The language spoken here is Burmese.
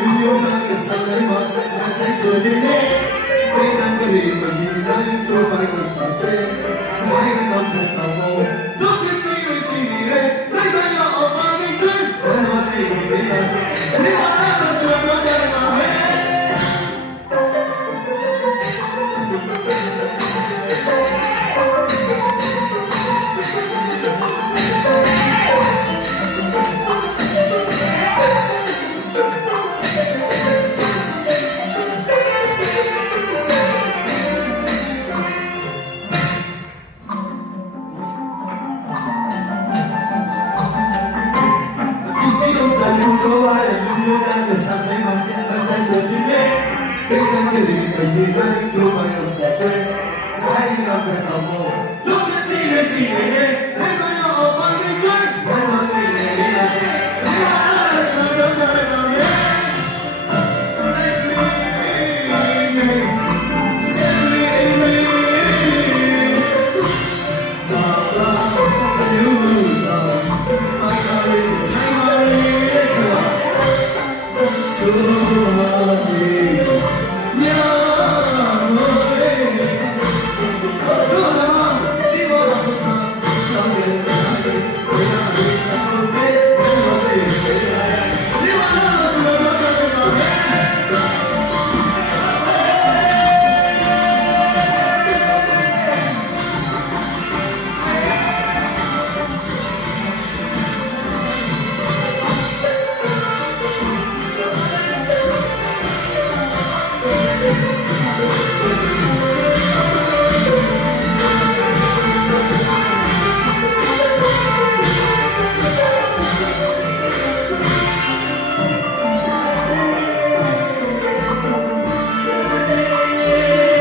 လူမျိုးသားရဲ့စံတိုင်းမှာလက်ချိုက်ဆိုခြင်းနဲ့ဒေသကလေးမဒီနိုင်ချိုးပိုင်ကိုစားချင်ဆိုင်ကတော့တောင်းတော့တို့ပစ္စည်းတွေရှိနေတယ်လိုက်ပါရအောင်ပါမင်းတွေဘယ်လိုရှိနေလဲဒီဟာတော့ကျွမ်းတော့တယ်မှာပဲThey can get it, but you can't do my own subject. Sliding up the double. Don't you see the sheet in it? Never know about the joint. Never see the